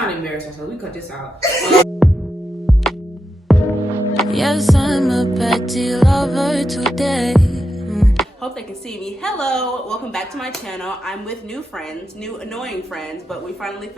trying to embarrass ourselves. We cut this out. Yes, I'm a petty lover today. Hope they can see me. Hello, welcome back to my channel. I'm with new friends, new annoying friends, but we finally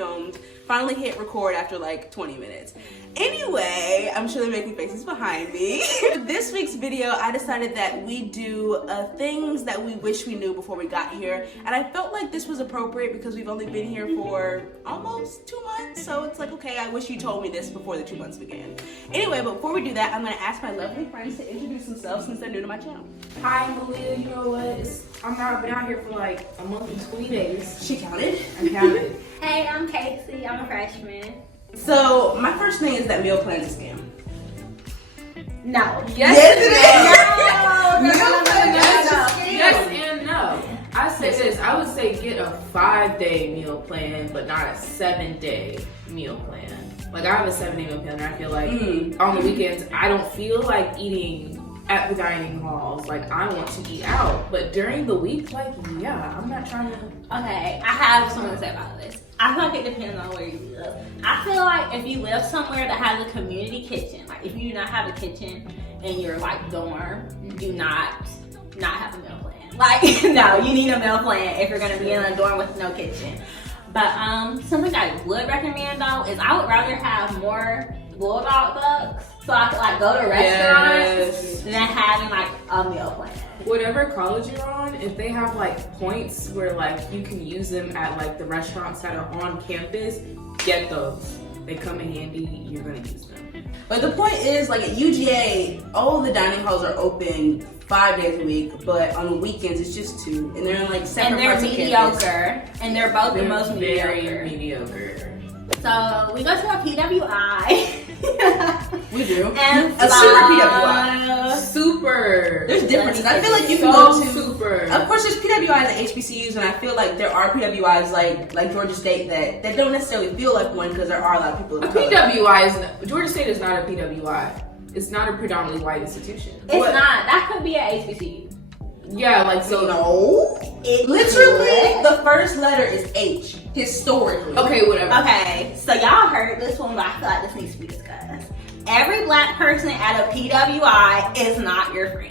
hit record after like 20 minutes. Anyway, I'm sure they're making faces behind me. For this week's video, I decided that we do things that we wish we knew before we got here. And I felt like this was appropriate because we've only been here for almost 2 months. So it's like, okay, I wish you told me this before the 2 months began. Anyway, but before we do that, I'm gonna ask my lovely friends to introduce themselves since they're new to my channel. Hi, Malia. You know what? I've been out here for like a month and 20 days. She counted. I counted. Hey, I'm Casey. I'm a freshman. So my first thing is that meal plan's a scam. No. Yes, Yes and no. I say this. I would say get a 5-day meal plan, but not a 7-day meal plan. Like I have a 7-day meal plan, and I feel like on the weekends I don't feel like eating at the dining halls. Like I want to eat out, but during the week, like yeah, I'm not trying to. Okay, I have something to say about this. I feel like it depends on where you live. I feel like if you live somewhere that has a community kitchen, like if you do not have a kitchen in your like dorm, do not have a meal plan. Like no, you need a meal plan if you're gonna be in a dorm with no kitchen. But something I would recommend though is I would rather have more bulldog bucks so I could like go to restaurants than having like a meal plan. Whatever college you're on, if they have like points where like you can use them at like the restaurants that are on campus, get those. They come in handy, you're gonna use them. But the point is, like at UGA, all the dining halls are open 5 days a week, but on the weekends it's just 2, and they're in like separate parts of campus. And they're both the most very mediocre. So we go to a PWI. We do. And a super PWI. Super. There's differences. I feel like you can go to super. Of course, there's PWIs at HBCUs, and I feel like there are PWIs like Georgia State that don't necessarily feel like one because there are a lot of people. A PWI is Georgia State is not a PWI. It's not a predominantly white institution. It's not. That could be at HBCU. Yeah, like so. No. Literally, the first letter is H. Historically. Okay, whatever. Okay, so y'all heard this one, but I feel like this needs to be discussed. Every black person at a PWI is not your friend.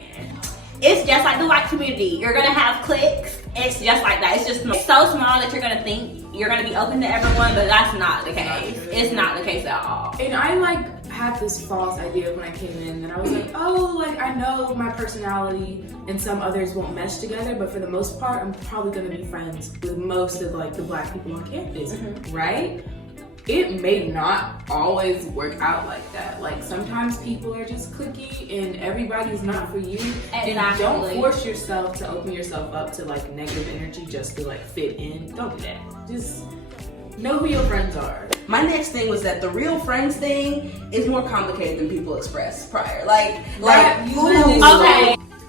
It's just like the white community. You're gonna have cliques. It's just like that. It's just so small that you're gonna think you're gonna be open to everyone, but that's not the case. It's not the case at all. And I like had this false idea when I came in that I was like, oh, like I know my personality and some others won't mesh together, but for the most part, I'm probably gonna be friends with most of like the black people on campus, right? It may not always work out like that. Like sometimes people are just cliquey and everybody's not for you. Exactly. And don't force yourself to open yourself up to like negative energy just to like fit in. Don't do that. Just know who your friends are. My next thing was that the real friends thing is more complicated than people express prior. Okay.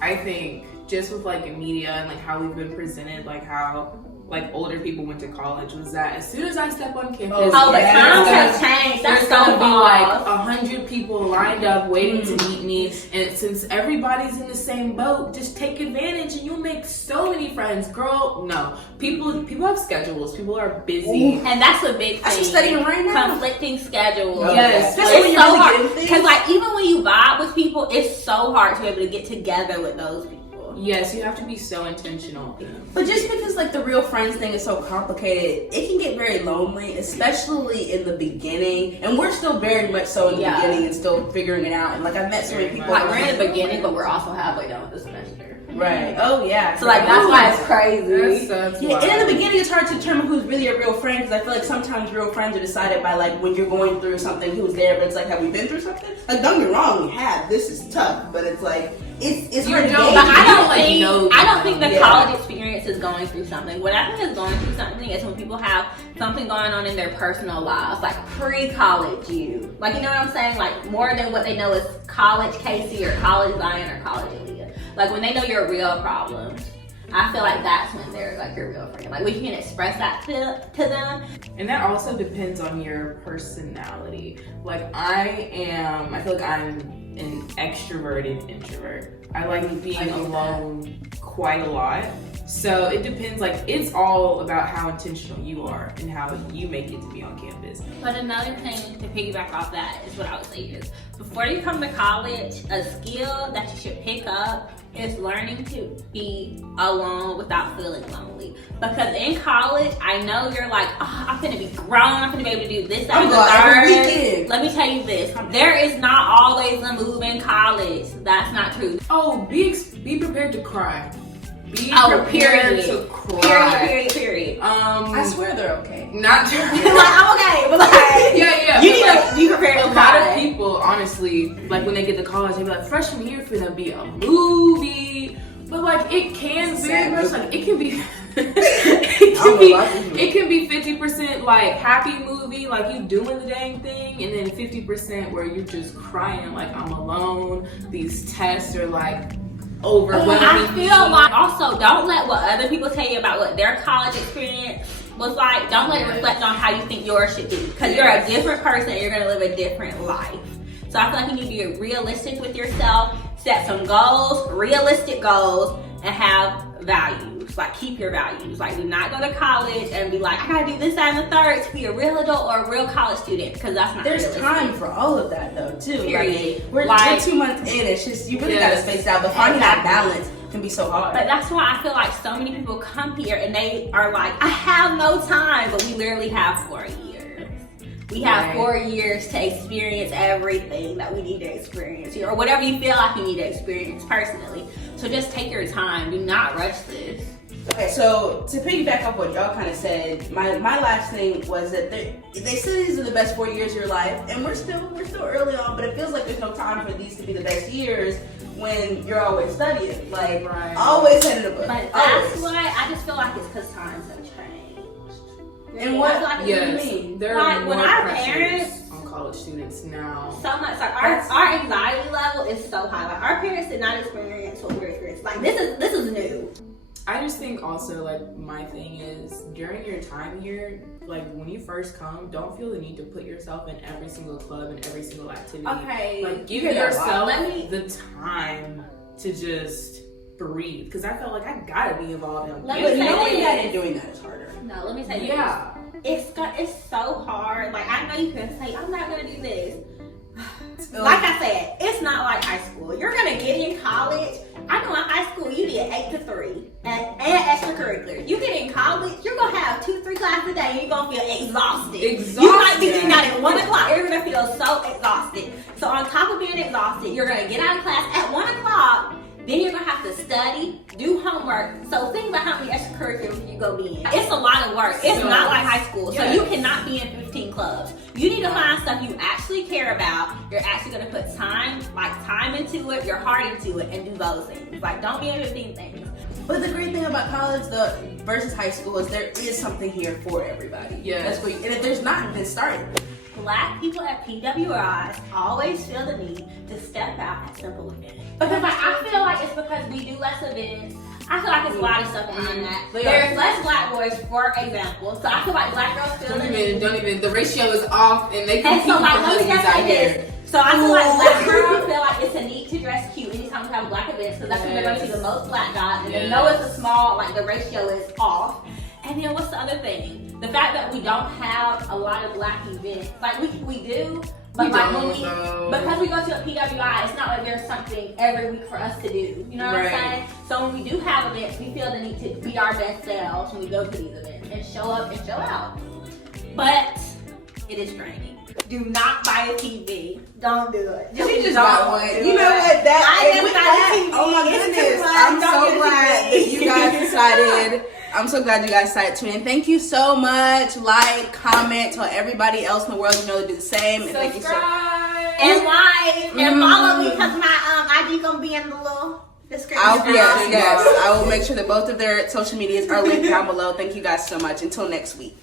I think just with like media and like how we've been presented, like how like older people went to college, was that as soon as I step on campus, the times have changed. There's gonna be like 100 people lined up waiting to meet me, and since everybody's in the same boat, just take advantage and you'll make so many friends. Girl, no. People have schedules. People are busy. And that's a big thing. I'm studying right now. Conflicting schedules. Yes. It's Especially when so you're really hard. Because like even when you vibe with people, it's so hard to be able to get together with those people. Yes, you have to be so intentional. But just because like the real friends thing is so complicated, it can get very lonely, especially in the beginning. And we're still very much so in the beginning and still figuring it out. And like I've met so many people. Like we're in the beginning, but we're also halfway done with the semester. Right. Oh yeah. So like that's why it's crazy. Yeah, and in the beginning it's hard to determine who's really a real friend because I feel like sometimes real friends are decided by like when you're going through something, who's there, but it's like, have we been through something? Like don't get me wrong, we have. This is tough, but it's like it's hard to gauge. But I don't think the college experience is going through something. What I think is going through something is when people have something going on in their personal lives, like pre-college you. Like, you know what I'm saying? Like more than what they know is college Casey or college Zion or college Aaliyah. Like when they know your real problems. I feel like that's when they're like your real friend. Like when you can express that to them. And that also depends on your personality. Like I feel like I'm an extroverted introvert. I like being alone quite a lot. So it depends, like it's all about how intentional you are and how you make it to be on campus. But another thing to piggyback off that is what I would say is, before you come to college, a skill that you should pick up is learning to be alone without feeling lonely. Because in college, I know you're like, oh, I'm gonna be grown, I'm gonna be able to do this, that, and the third. Let me tell you this, there is not always a move in college. That's not true. Oh, be prepared to cry. Be Oh, prepared period. to cry. Period. I swear they're okay. Not to Like, I'm okay, but like, yeah. you but need like, to be prepared a to lot cry. of people, honestly, like when they get to college, they be like, freshman year finna be a movie. But like it can very much like it can be it can be 50% like happy movie, like you doing the dang thing, and then 50% where you're just crying like I'm alone. These tests are like overwhelming. I feel like also don't let what other people tell you about what their college experience was like. Don't let it reflect on how you think yours should be, because you're a different person. You're gonna live a different life. So I feel like you need to be realistic with yourself, set some goals, realistic goals, and have values. Like keep your values. Like do not go to college and be like, I gotta do this, that, and the third to be a real adult or a real college student, because that's not There's realistic. time for all of that though too. Period. Like, we're Like- 2 months in. It's just you really Yes. gotta space out. But finding that Exactly. balance can be so hard. But that's why I feel like so many people come here and they are like, I have no time, but we literally have 4 years. We have Right. 4 years to experience everything that we need to experience here, or whatever you feel like you need to experience personally. So just take your time. Do not rush this. Okay, so to piggyback off what y'all kind of said, my last thing was that they say these are the best 4 years of your life, and we're still early on, but it feels like there's no time for these to be the best years when you're always studying, like Right. always headed a book. But that's Always. why I just feel like it's because times have changed. And what- I feel like it's Yes, do you mean? there Like, are when more our pressures parents- on college students now. so much. Like our anxiety level is so high. Like our parents did not experience what we're experiencing. Like this is new. I just think also like my thing is during your time here, like when you first come, don't feel the need to put yourself in every single club and every single activity. Okay. Like give You hear that a lot. yourself Let me- the time to just breathe. Because I felt like I gotta be involved in Let me But say knowing this. that and doing that is harder. No, let me say this. Yeah. It's so hard. Like I know you can say I'm not gonna do this. Oh. Like I said, it's not like high school. You're gonna get in college. I know in high school you did 8 to 3 and extracurriculars. You get in college, you're gonna have 2-3 classes a day and you're gonna feel exhausted. You might be getting out at 1 o'clock. You're gonna feel so exhausted. So on top of being exhausted, you're gonna get out of class at 1 o'clock. Then you're gonna have to study, do homework. So think about how many extracurriculars you go be in. It's a lot of work. It's So- not like high school. So Yes. you cannot be in 15 clubs. You need to find stuff you actually care about. You're actually gonna put time into it, your heart into it, and do those things. Like don't be in 15 things. But the great thing about college though versus high school is there is something here for everybody. Yes. That's what and if there's not, then start it. Black people at PWIs always feel the need to step out at simple events. Because like I feel like it's because we do less events. I feel like it's a lot of stuff behind that. They There's are. less black boys, for example. So I feel like black girls feel the need. Don't even, the ratio is off and they And compete so with like let me hoodies just out say here. this. So I feel like black girls feel like it's a need to dress cute anytime we have black events, because that's when they're going to see the most black guys, and they know it's a small, like the ratio is off. And then what's the other thing? The fact that we don't have a lot of black events. Like we do, but We like don't, when though. because we go to a PWI, it's not like there's something every week for us to do. You know what Right. I'm saying? So when we do have events, we feel the need to be our best selves when we go to these events and show up and show out. But it is draining. Do not buy a TV. Don't do it. She just don't got one. do You know it. what? That I and just with got that, a TV. oh my It's goodness. too much. I'm Don't so get a glad TV. that you guys decided. I'm so glad you guys decided to. And thank you so much. Like, comment, tell everybody else in the world you know to do the same. And thank you so Subscribe. And like and follow me because my IG gonna be in the little description. yes. I will make sure that both of their social medias are linked down below. Thank you guys so much. Until next week.